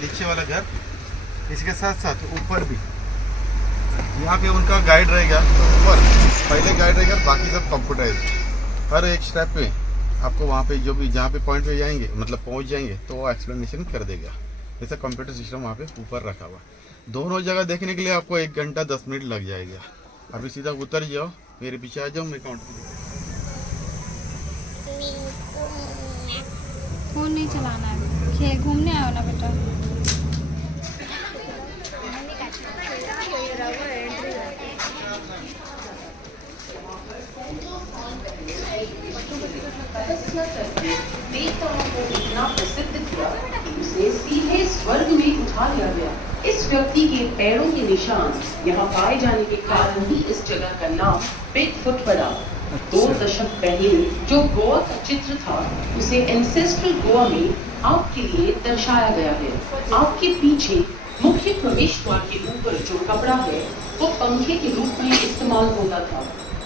नीचे वाला घर, इसके साथ साथ ऊपर भी यहाँ पे उनका गाइड रहेगा। ऊपर पहले गाइड रहेगा, बाकी सब कंप्यूटराइज। हर एक स्टेप पे आपको वहाँ पे जो भी जहाँ पे पॉइंट पे जाएंगे, मतलब पहुँच जाएंगे, तो वो एक्सप्लेनेशन कर देगा। ऐसा कंप्यूटर सिस्टम वहाँ पे ऊपर रखा हुआ। दोनों जगह देखने के लिए आपको 1 घंटा 10 मिनट लग जाएगा। अभी सीधा उतर जाओ, मेरे पीछे आ जाओ, मैं काउंट फोन नहीं चलाना है, खेल घूमने आओ ना बेटा। इतना प्रसिद्ध किया कि उसे सीधे स्वर्ग में उठा लिया गया। इस व्यक्ति के पैरों के निशान यहाँ पाए जाने के कारण ही इस जगह का नाम बिगफुट पड़ा। 2 दशक पहले जो गोवा का चित्र था, उसे एंसेस्ट्रल गोवा में आपके लिए दर्शाया गया है। आपके पीछे मुख्य प्रवेश द्वार के ऊपर जो कपड़ा है, वो पंखे के रूप में इस्तेमाल होता था।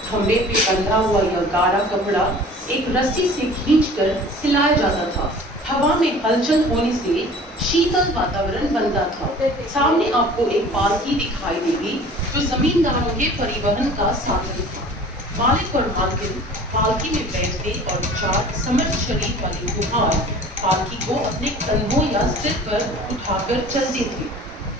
खंबे पे बंधा हुआ यह गाढ़ा कपड़ा एक रस्सी से खींचकर हिलाया जाता था। हवा में हलचल होने से शीतल वातावरण बनता था। सामने आपको एक पालकी दिखाई देगी, जो जमींदारों के परिवहन का साधन था। मालिक और मालकिन पालकी में बैठते और 4 समर्थ शरीर वाले कुम्हार पालकी को अपने कंधों या सिर पर उठाकर चलते थे।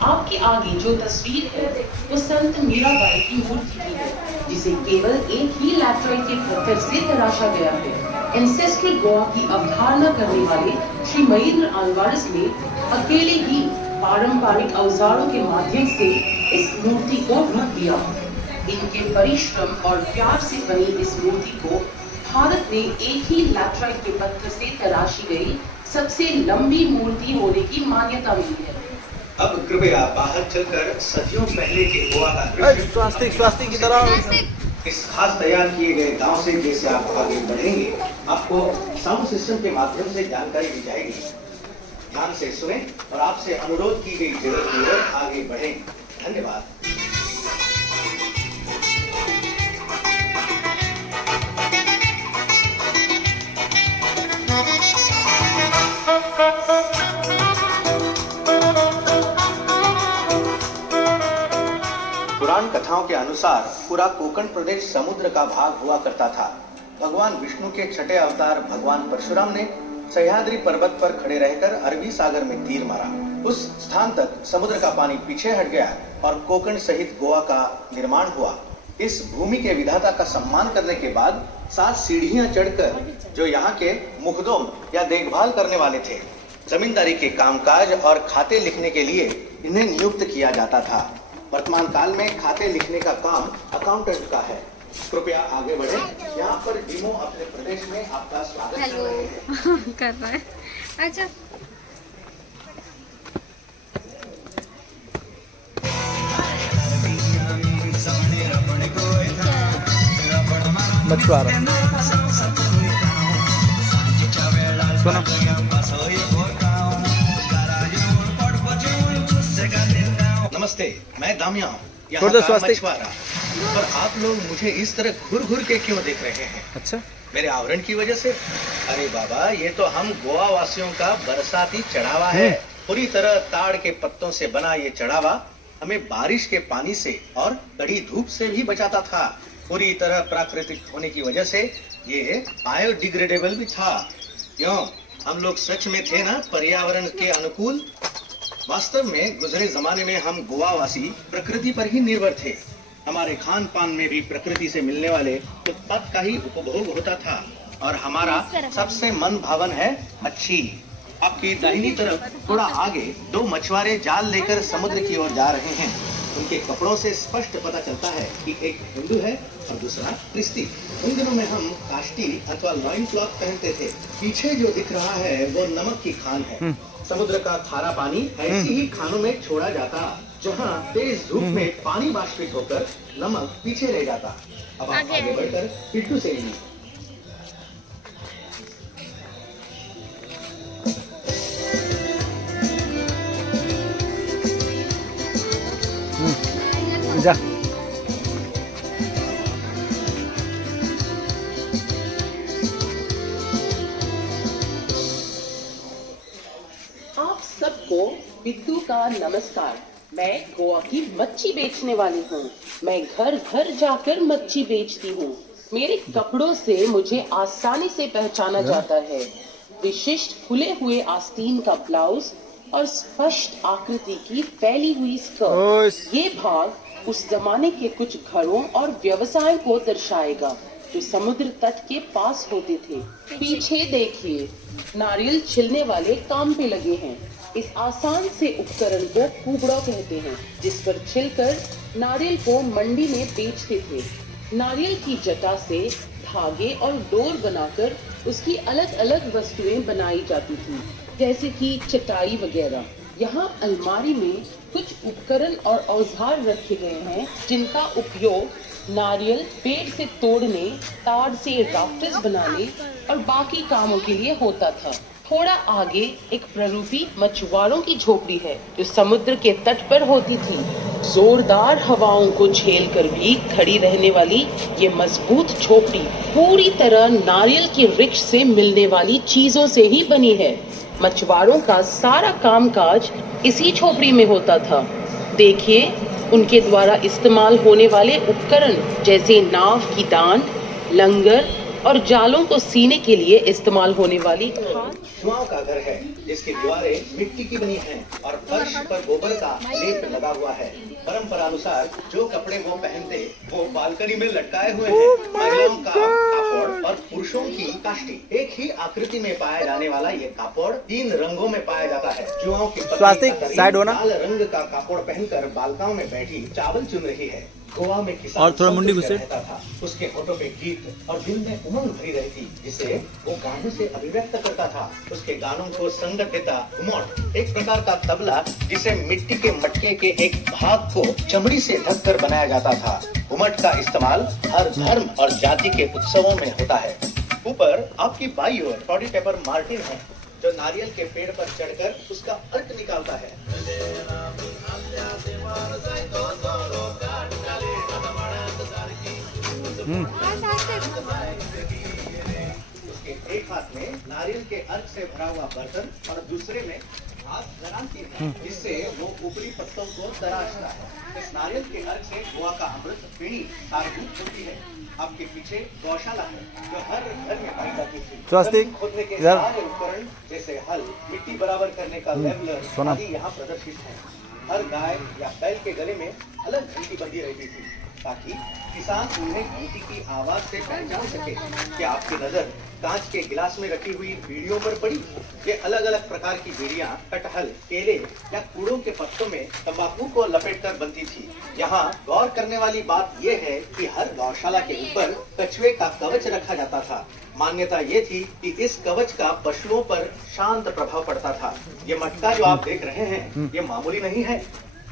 आपके आगे जो तस्वीर है, वो संत मीराबाई की मूर्ति की है, जिसे केवल एक ही लैटराइट के पत्थर से तराशा गया है। एंसेस्ट्रल गोवा की अवधारणा करने वाले श्री महेंद्र अल्वारेस ने अकेले ही पारंपरिक औजारों के माध्यम से इस मूर्ति को रूप दिया। इनके परिश्रम और प्यार से बनी इस मूर्ति को भारत में एक ही लैटराइट के पत्थर से तराशी गई सबसे लंबी मूर्ति होने की मान्यता मिली है। अब कृपया बाहर चलकर सदियों पहले के गोवा का दृश्य स्वास्तिक की तरह इस खास तैयार किए गए गांव से जैसे आप आगे बढ़ेंगे, आपको साउंड सिस्टम के माध्यम से जानकारी दी जाएगी। ध्यान से सुने और आपसे अनुरोध की गई जगह की ओर आगे बढ़ें। धन्यवाद। पुराण कथाओं के अनुसार पूरा कोकण प्रदेश समुद्र का भाग हुआ करता था। भगवान विष्णु के छठे अवतार भगवान परशुराम ने सह्याद्री पर्वत पर खड़े रहकर अरबी सागर में तीर मारा। उस स्थान तक समुद्र का पानी पीछे हट गया और कोकण सहित गोवा का निर्माण हुआ। इस भूमि के विधाता का सम्मान करने के बाद 7 सीढ़ियां चढ़कर जो यहाँ के मुखदोम या देखभाल करने वाले थे, जमींदारी के कामकाज और खाते लिखने के लिए इन्हें नियुक्त किया जाता था। वर्तमान काल में खाते लिखने का काम अकाउंटेंट का है। कृपया आगे बढ़े। यहाँ पर डीमो अपने प्रदेश में आपका स्वागत कर रहे हैं। कर रहा है। अच्छा, मछुआरा सुना। नमस्ते, मैं दामिया हूँ, यहाँ का मछुआरा। पर आप लोग मुझे इस तरह घूर घूर के क्यों देख रहे हैं? अच्छा, मेरे आवरण की वजह से? अरे बाबा, ये तो हम गोवा वासियों का बरसाती चढ़ावा है। पूरी तरह ताड़ के पत्तों से बना ये चढ़ावा हमें बारिश के पानी से और कड़ी धूप से भी बचाता था। पूरी तरह प्राकृतिक होने की वजह से ये बायोडिग्रेडेबल भी था। क्यों? हम लोग सच में थे ना पर्यावरण के अनुकूल। वास्तव में गुजरे जमाने में हम गोवावासी प्रकृति पर ही निर्भर थे। हमारे खान पान में भी प्रकृति से मिलने वाले उत्पाद का ही उपभोग होता था और हमारा सबसे मन भावन है मच्छी। आपकी दाहिनी तरफ थोड़ा आगे 2 मछुआरे जाल लेकर समुद्र की ओर जा रहे हैं। उनके कपड़ों से स्पष्ट पता चलता है कि एक हिंदू है और दूसरा क्रिस्ती। उन दिनों में हम काष्टी अथवा लॉइन क्लॉथ पहनते थे। पीछे जो दिख रहा है वो नमक की खान है। समुद्र का खारा पानी ऐसी ही खानों में छोड़ा जाता, जहाँ तेज धूप में पानी बाष्पित होकर नमक पीछे ले जाता। अब आप आगे बढ़कर पिट्टू से लीजिए। जा। आप सबको बिट्टू का नमस्कार। मैं गोवा की मच्छी बेचने वाली हूँ। मैं घर घर जाकर मच्छी बेचती हूँ। मेरे कपड़ों से मुझे आसानी से पहचाना जाता है। विशिष्ट खुले हुए आस्तीन का ब्लाउज और स्पष्ट आकृति की फैली हुई स्कर्ट। ये भाग उस जमाने के कुछ घरों और व्यवसाय को दर्शाएगा जो समुद्र तट के पास होते थे। पीछे देखिए, नारियल छिलने वाले काम पे लगे हैं। इस आसान से उपकरण को कुबड़ा कहते हैं, जिस पर छिलकर नारियल को मंडी में बेचते थे। नारियल की जटा से धागे और डोर बनाकर उसकी अलग अलग वस्तुएं बनाई जाती थी, जैसे कि चटाई वगैरह। यहाँ अलमारी में कुछ उपकरण और औजार रखे गए हैं जिनका उपयोग नारियल पेड़ से तोड़ने, तार से राफ्टर्स बनाने और बाकी कामों के लिए होता था। थोड़ा आगे एक प्ररूपी मछुआरों की झोपड़ी है जो समुद्र के तट पर होती थी। जोरदार हवाओं को झेलकर भी खड़ी रहने वाली ये मजबूत झोपड़ी पूरी तरह नारियल के वृक्ष से मिलने वाली चीजों से ही बनी है। मछुआरों का सारा कामकाज इसी झोपड़ी में होता था। देखिए, उनके द्वारा इस्तेमाल होने वाले उपकरण जैसे नाव की डांड, लंगर और जालों को सीने के लिए इस्तेमाल होने वाली जुआओं का घर है जिसकी दीवारें मिट्टी की बनी हैं और फर्श पर गोबर का लेप लगा हुआ है। परंपरानुसार जो कपड़े वो पहनते वो बालकनी में लटकाए हुए हैं। महिलाओं का कापड़ और पुरुषों की काष्टी। एक ही आकृति में पाया जाने वाला ये कापड़ 3 रंगों में पाया जाता है। जुआओं की पत्नी लाल रंग का कापड़ पहनकर बालकाओं में बैठी चावल चुन रही है। गोवा में किसान और थोड़ा मुंडी घुसे रहता था। उसके होठों पे गीत और दिल में उमंग भरी रहती, जिसे वो गानों से अभिव्यक्त करता था। उसके गानों को संगत देता घुमट, एक प्रकार का तबला जिसे मिट्टी के मटके के एक भाग को चमड़ी से ढककर बनाया जाता था। घुमट का इस्तेमाल हर धर्म और जाति के उत्सवों में होता है। ऊपर आपकी बाई ओर टॉडी पेपर मार्टिन है जो नारियल के पेड़ पर चढ़कर उसका अर्क निकालता है। उसके एक हाथ में नारियल के अर्क से भरा हुआ बर्तन और दूसरे में हाथ दरांती है, जिससे वो ऊपरी पत्तों को तराशता है। इस नारियल के अर्क से गोवा का अमृत पीढ़ी सार्वभूत होती है। आपके पीछे गौशाला है जो हर घर में पाई जाती थी। खोदने के सारे उपकरण जैसे हल, मिट्टी बराबर करने का लेवलर आदि यहाँ प्रदर्शित है। हर गाय या बैल के गले में अलग घंटी बंधी रहती थी ताकि किसान उन्हें घंटी की आवाज से पहचान सके। क्या आपकी नजर कांच के गिलास में रखी हुई बीड़ियों पर पड़ी? ये अलग अलग प्रकार की बीड़ियां कटहल, केले या कूड़ों के पत्तों में तंबाकू को लपेटकर बनती थी। यहाँ गौर करने वाली बात यह है कि हर गौशाला के ऊपर कछुए का कवच रखा जाता था। मान्यता ये थी कि इस कवच का पशुओं पर शांत प्रभाव पड़ता था। ये मटका जो आप देख रहे हैं ये मामूली नहीं है।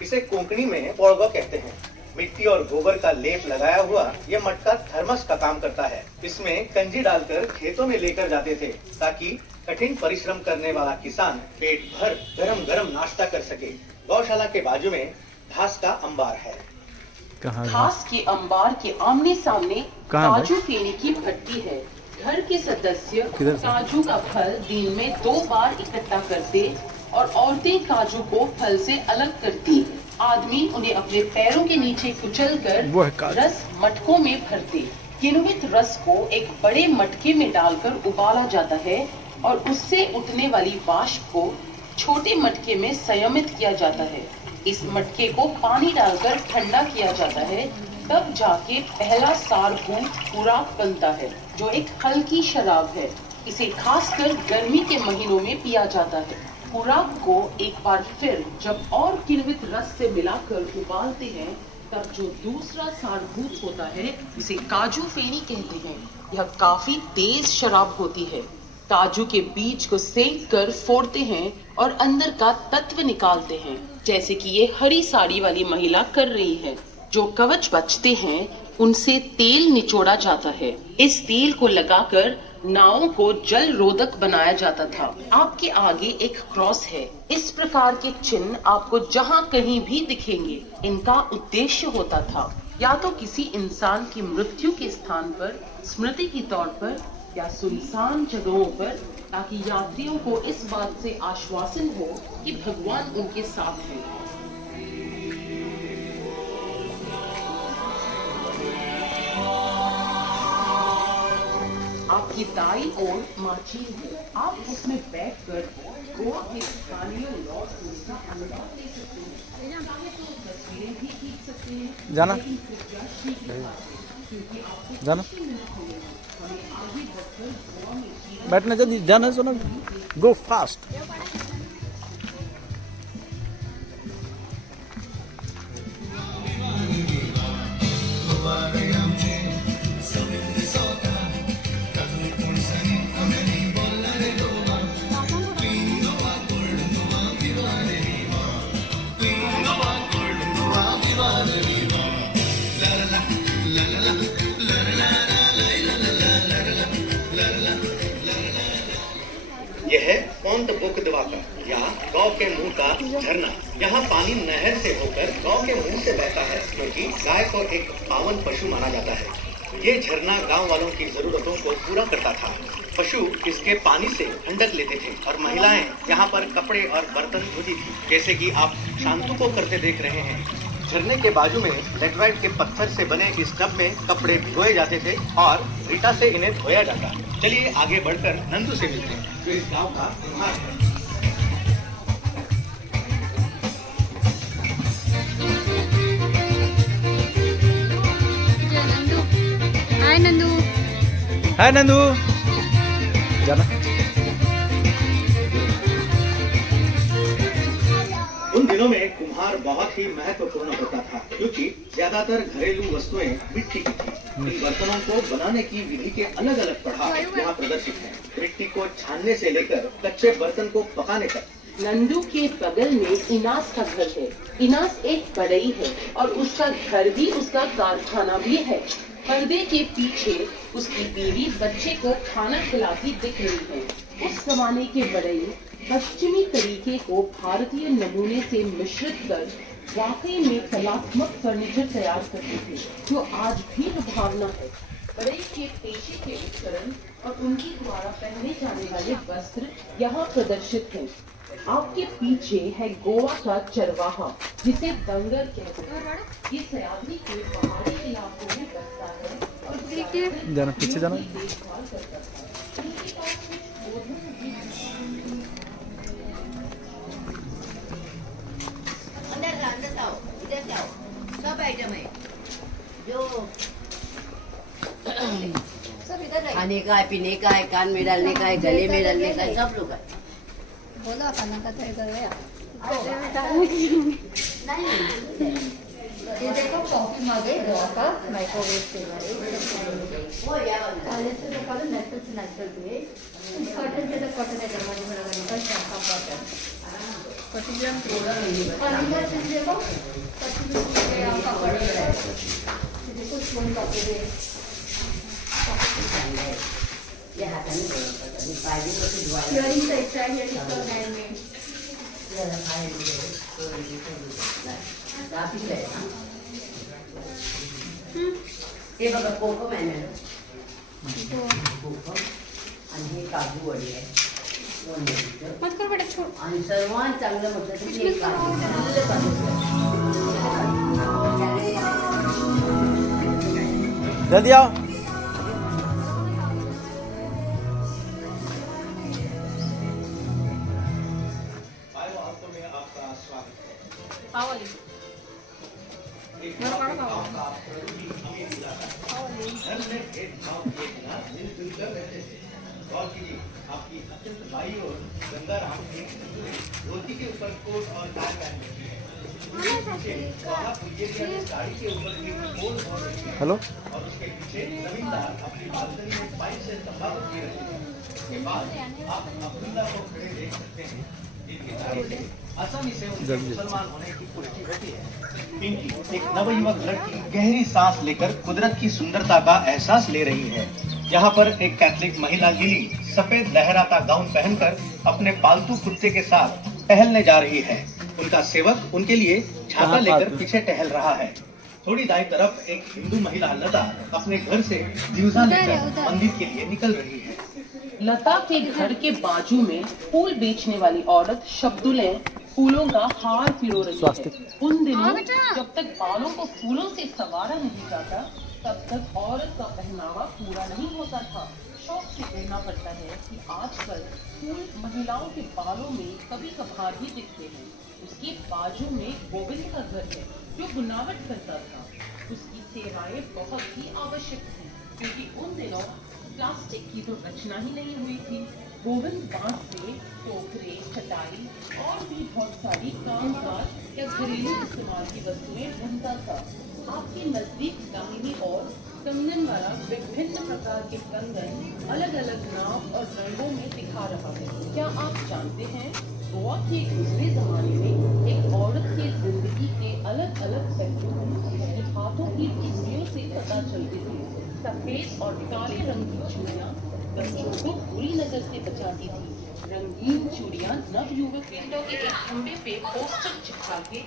इसे कोंकणी में पोड़गो कहते हैं। मिट्टी और गोबर का लेप लगाया हुआ यह मटका थर्मस का काम करता है। इसमें कंजी डालकर खेतों में लेकर जाते थे ताकि कठिन परिश्रम करने वाला किसान पेट भर गरम गरम नाश्ता कर सके। गौशाला के बाजू में घास का अंबार है। घास के अंबार के आमने सामने काजू फेनी की भट्टी है। घर के सदस्य काजू का फल दिन में 2 बार इकट्ठा करते और औरतें काजू को फल से अलग करती। आदमी उन्हें अपने पैरों के नीचे कुचलकर रस मटकों में भरते। किण्वित रस को एक बड़े मटके में डालकर उबाला जाता है और उससे उठने वाली वाष्प को छोटे मटके में संयमित किया जाता है। इस मटके को पानी डालकर ठंडा किया जाता है, तब जाके पहला सारभूत खुराक बनता है जो एक हल्की शराब है। इसे खासकर गर्मी के महीनों में पिया जाता है। खुराक को एक बार फिर जब और किण्वित रस से मिलाकर उबालते हैं तब जो दूसरा सारभूत होता है उसे काजू फेनी कहते हैं। यह काफी तेज शराब होती है। काजू के बीज को सेंक कर फोड़ते हैं और अंदर का तत्व निकालते हैं, जैसे कि ये हरी साड़ी वाली महिला कर रही है। जो कवच बचते हैं उनसे तेल निचोड़ा जाता है। इस तेल को लगाकर नावों को जल रोधक बनाया जाता था। आपके आगे एक क्रॉस है। इस प्रकार के चिन्ह आपको जहाँ कहीं भी दिखेंगे। इनका उद्देश्य होता था या तो किसी इंसान की मृत्यु के स्थान पर स्मृति के तौर पर या सुनसान जगहों पर, ताकि यात्रियों को इस बात से आश्वासन हो कि भगवान उनके साथ हैं। आपकी दाई ओर माचीन है। आप उसमें बैठकर गोवा के स्थानीय लॉ स्कूल का अनुभव ले सकते हैं। तस्वीरें भी खींच सकते हैं। जाना लेकिन कृपया शीघ्र क्योंकि आपको जाना हमें आगे बढ़कर गोवा में जीवन बैठना जल्दी जाना सुनो गो फास्ट यह है फोंट बुक दवाका या गौ के मुंह का झरना। यहाँ पानी नहर से होकर गौ के मुंह से बहता है, क्योंकि गाय को एक पावन पशु माना जाता है। ये झरना गांव वालों की जरूरतों को पूरा करता था। पशु इसके पानी से ठंडक लेते थे और महिलाएं यहाँ पर कपड़े और बर्तन धोती थी, जैसे कि आप शांतु को करते देख रहे हैं। झरने के बाजू में लेटराइट के पत्थर से बने इस टब में कपड़े धोए जाते थे और रीटा से इन्हें धोया जाता। चलिए आगे बढ़कर नंदू से मिलते हैं, जो इस गांव का कुम्हार है। हाय नंदू। हाय नंदू जाना उन दिनों में कुम्हार बहुत ही महत्वपूर्ण होता था, क्योंकि ज्यादातर घरेलू वस्तुएं मिट्टी की थी। इन बर्तनों को बनाने की विधि के अलग अलग पढ़ाव यहाँ प्रदर्शित हैं। मिट्टी को छानने से लेकर कच्चे बर्तन को पकाने तक। नंदू के बगल में इनास का घर है। इनास एक बढ़ई है और उसका घर भी उसका कारखाना भी है। पर्दे के पीछे उसकी बीवी बच्चे को खाना खिलाती दिख रही है। उस जमाने के बढ़ई पश्चिमी तरीके को भारतीय नमूने से मिश्रित कर वाकई में कलात्मक फर्नीचर तैयार करते थे, जो आज भी लुभावना है। बढ़ई के पेशे के उपकरण और उनके द्वारा पहने जाने वाले वस्त्र यहाँ प्रदर्शित हैं। आपके पीछे है गोवा का चरवाहा, जिसे दंगर कहते हैं। ये सयाजी के पहाड़ी इलाकों में बसता है और देखिए जाना पीछे जाना देखभाल करता है। इनके पास कुछ पौधों भी अंदर से आओ, इधर से आओ, सब आइटम है जो सब इधर रहे। खाने का है, पीने का है, कान में डालने का है, गले में डालने का है, सब लोग है। बोला खाना का तो इधर है। ये देखो कॉफी मग है गोवा का, माइक्रोवेव सेवर है। वो यार कॉलेज से तो कॉलेज नेचुरल भी है। कॉटन से तो कॉटन है, दरवाजे में लगाने का शाखा कॉटन। कॉटन थोड़ा नहीं है। और से देखो कॉटन के आपका बड़े है। देखो स्पून कपड़े ये हाथ में बोलता है, पानी को तो धुआ इयरिंग से एक्स्ट्रा है इसका हैंड में। ये खाए तो काफी है। ये बघा कोको मैंने कोको आणि हे काजू वडी आहे दोन मिनिटं मत कर बेटा, छोड़। आणि सर्वात चांगलं म्हटलं तर हे काजू जल्दी आओ पावली मेरा पाड़ा आपकी अत्यंत भाई और गंगा राम ने धोती के ऊपर कोट और टाई पहन साड़ी के ऊपर हेलो और उसके पीछे जमींदार अपनी बालकनी में पाइप से तंबाकू पी रहे थे। उसके बाद आप अब्दुल्ला को खड़े देख सकते हैं, जिनकी दाढ़ी से आसानी से उनके मुसलमान होने की पुष्टि होती है। पिंकी एक नवयुवक लड़की गहरी सांस लेकर कुदरत की सुंदरता का एहसास ले रही है। यहाँ पर एक कैथलिक महिला लिली सफेद लहराता गाउन पहनकर अपने पालतू कुत्ते के साथ टहलने जा रही है। उनका सेवक उनके लिए छाता लेकर पीछे टहल रहा है। थोड़ी दाई तरफ एक हिंदू महिला लता अपने घर से दिवसा लेकर मंदिर के लिए निकल रही है। लता के घर के बाजू में फूल बेचने वाली औरत शब्दुले फूलों का हार पिरो रही है। उन दिनों जब तक बालों को फूलों से संवारा नहीं जाता तब तक औरत का पहनावा पूरा नहीं होता था। शौक से कहना पड़ता है कि आजकल फूल महिलाओं के बालों में कभी कभार ही दिखते हैं। उसके बाजू में गोविंद का घर है जो बुनावट करता था। उसकी सेवाएं बहुत ही आवश्यक थी क्योंकि उन दिनों प्लास्टिक की तो रचना ही नहीं हुई थी। गोविंद बांस से टोकरे, चटाई और भी बहुत सारी कामकाज या घरेलू इस्तेमाल की वस्तुएं बनता था। आपके नजदीक दाहिनी ओर कंगन वाला विभिन्न प्रकार के कंगन अलग अलग नाम और रंगों में दिखा रहा है। क्या आप जानते हैं गोवा के दूसरे जमाने में एक औरत की जिंदगी के अलग अलग पहलू उसके हाथों की चूड़ियों से पता चलते थे। सफेद और काले रंग की चूड़ियां बच्चों को बुरी नजर से बचाती थी। रंगीन चूड़ियां नवयुवक विंडो के एक खंबे पे पोस्टर चिपका के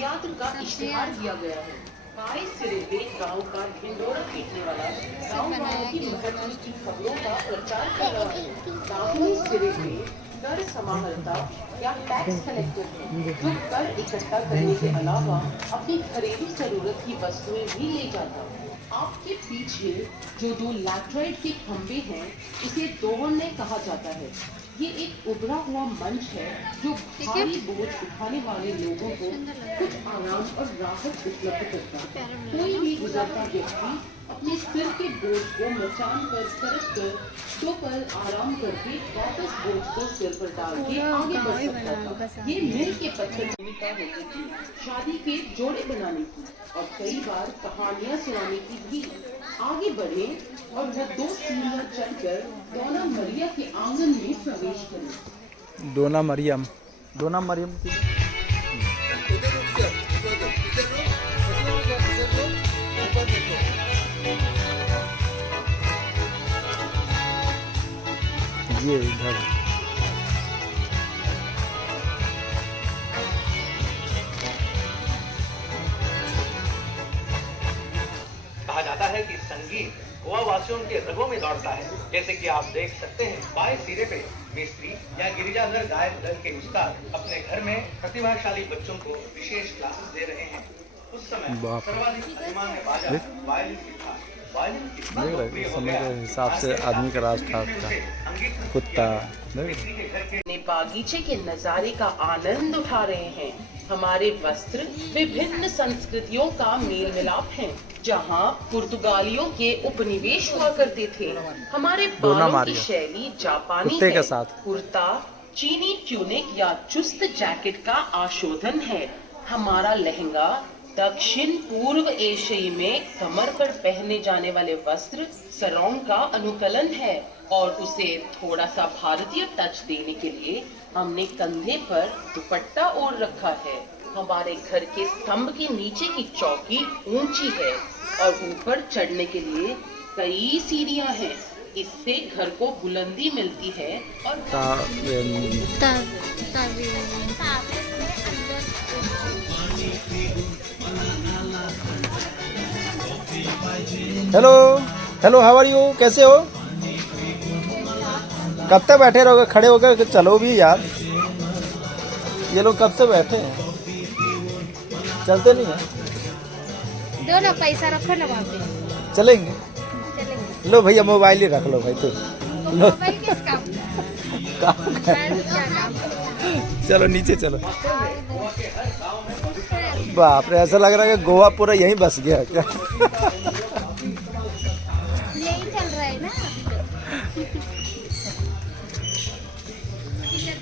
यात्रा का इश्तिहार दिया गया है। बाएं सिरे पे गांव का ढिंडोरा पीटने वाला गांव वालों की महत्व की खबरों का प्रचार कर रहा है। दाहिने सिरे पे कर समाहर्ता या टैक्स कलेक्टर है जो कर इकट्ठा करने के अलावा अपनी घरेलू जरूरत की वस्तुएं भी ले जाता है। आपके पीछे जो दो लैटराइट के खंबे हैं उसे दोहरने कहा जाता है। ये एक उभरा हुआ मंच है जो भारी बोझ उठाने वाले लोगों को कुछ आराम और राहत उपलब्ध करता है। कोई भी गुजरता व्यक्ति अपने सिर के बोझ को मचान पर सरक कर दो पल आराम करके वापस बोझ को सिर पर डाल के आगे बढ़ सकता था। ये मिल के पत्थर भूमिका होती थी, शादी के जोड़े बनाने की और कई बार कहानियां सुनाने की भी। आगे बढ़े और वो दो सीढ़ियां चढ़कर डोना मरिया के आंगन में प्रवेश करें। डोना मरियम की ये इधर कहा जाता है कि संगीत गोवा वासियों के रगों में दौड़ता है। जैसे कि आप देख सकते हैं बाएं सिरे पे मिस्त्री या गिरिजाधर गायक दल के उस्ताद अपने घर में प्रतिभाशाली बच्चों को विशेष क्लासेस दे रहे हैं। उस समय सर्वाधिक अधिमान्य बाजा वायलिन की था। वायलिन कितना लोकप्रिय हो समय गया, के हिसाब से आदमी का रास्ता था। कुत्ता अपने बागीचे के नजारे का आनंद उठा रहे हैं। हमारे वस्त्र विभिन्न संस्कृतियों का मेल मिलाप है। जहाँ पुर्तगालियों के उपनिवेश हुआ करते थे, हमारे बालों की शैली जापानी है। कुर्ता चीनी ट्यूनिक या चुस्त जैकेट का आशोधन है। हमारा लहंगा दक्षिण पूर्व एशिया में कमर पर पहने जाने वाले वस्त्र सरोंग का अनुकलन है और उसे थोड़ा सा भारतीय टच देने के लिए हमने कंधे पर दुपट्टा ओढ़ रखा है। हमारे घर के स्तंभ के नीचे की चौकी ऊंची है और ऊपर चढ़ने के लिए कई सीढ़ियां हैं। इससे घर को बुलंदी मिलती है और हेलो हाउ आर यू, कैसे हो? कब तक बैठे रहोगे? खड़े होकर चलो भी यार। ये लोग कब से बैठे हैं, चलते नहीं है। दो ना पैसा रखो ना वहाँ पे। चलेंगे। लो भैया मोबाइल ही रख लो भाई, तो लो मोबाइल किस काम? काम कर। चलो नीचे चलो। बाप रे, ऐसा लग रहा है कि गोवा पूरा यहीं बस गया क्या? यही चल रहा है ना।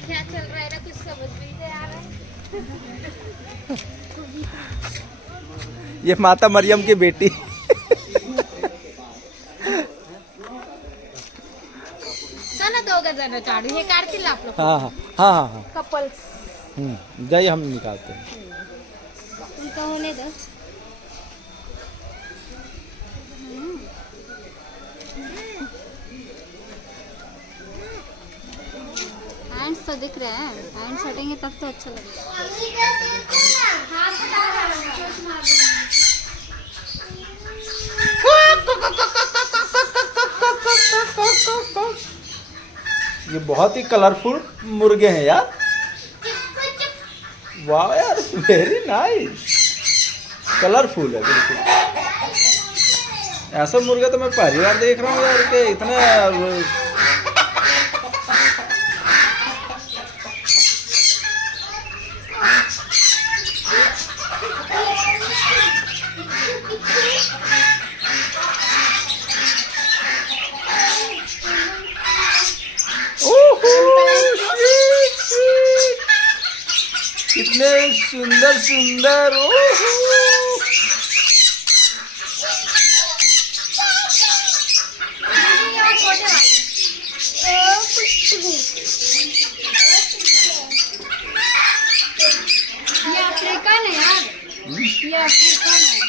क्या चल रहा है ना, कुछ समझ में नहीं आ रहा है। ये माता मरियम की बेटी। चला दोघं जण काढू, हे काढतील आपलं। हाँ कपल्स। जाइए हम निकालते हैं। उनका होने दो। हैंड्स तो दिख रहे हैं, हैंड्स हटेंगे तब तो अच्छा लगेगा। ये बहुत ही कलरफुल मुर्गे हैं यार। वाह यार, वेरी नाइस, कलरफुल है बिल्कुल। ऐसा मुर्गा तो मैं पहली बार देख रहा हूँ यार कि इतना। कितने सुंदर सुंदर। ये अफ्रीकन है यार, ये अफ्रीकन है।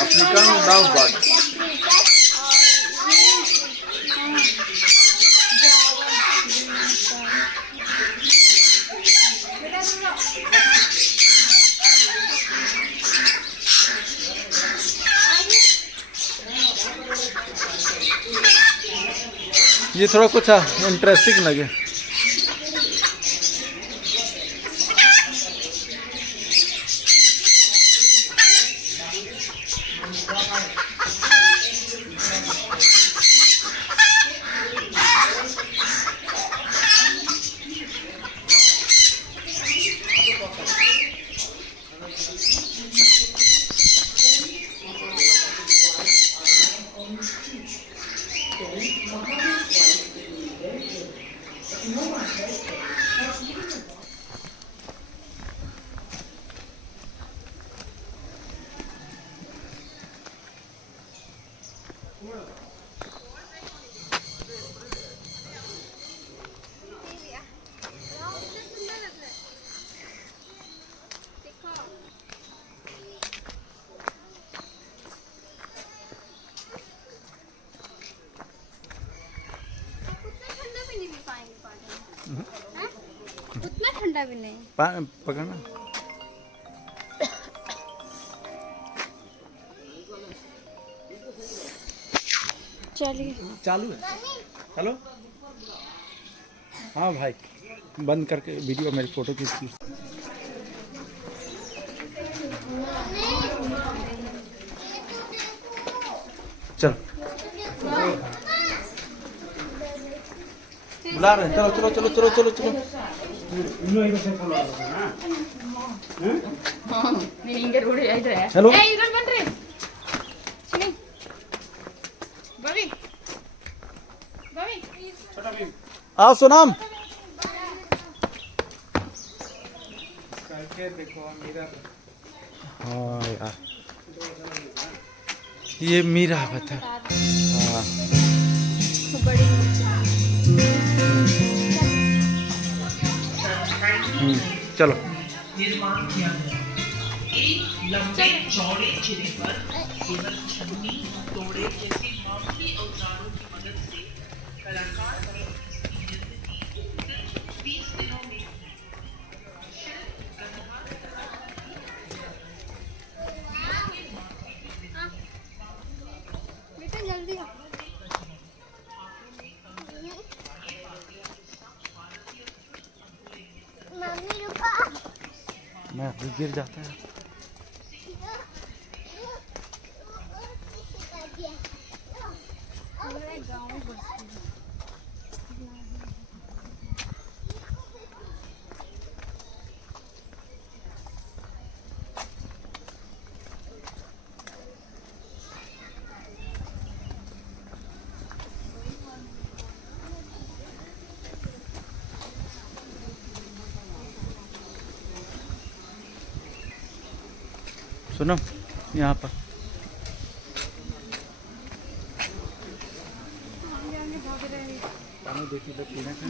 अफ्रीकन डाउ बर्ड। ये थोड़ा कुछ इंटरेस्टिंग लगे। उतना ठंडा भी नहीं। पकड़ना। चलिए चालू है। हेलो, हाँ भाई, बंद करके वीडियो मेरी फोटो खींच। चलो बुला रहे हैं, चलो चलो चलो चलो चलो चलो। हेलो, आओ सोनाम। हाँ यार, ये मीरा बता। हाँ चलो। निर्माण किया गया एक लंबे चौड़े चिरे पर केवल छन्नी तोड़े जैसे मामूली औजारों की मदद से कलाकार ने इसकी निर्मिती सिर्फ 20 दिनों में बेटा जल्दी आओ। मम्मी रुको, मैं अभी गिर जाता है। सुनो, यहाँ पर पानी देखिए तो पीना था।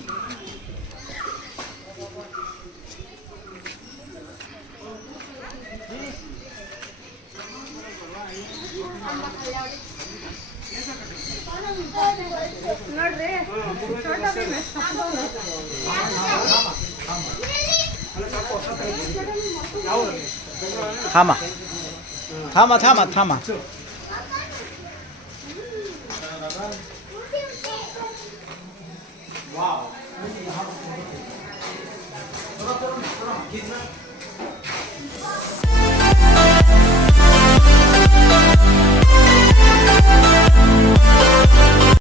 थामा थामा थामा थामा। वाह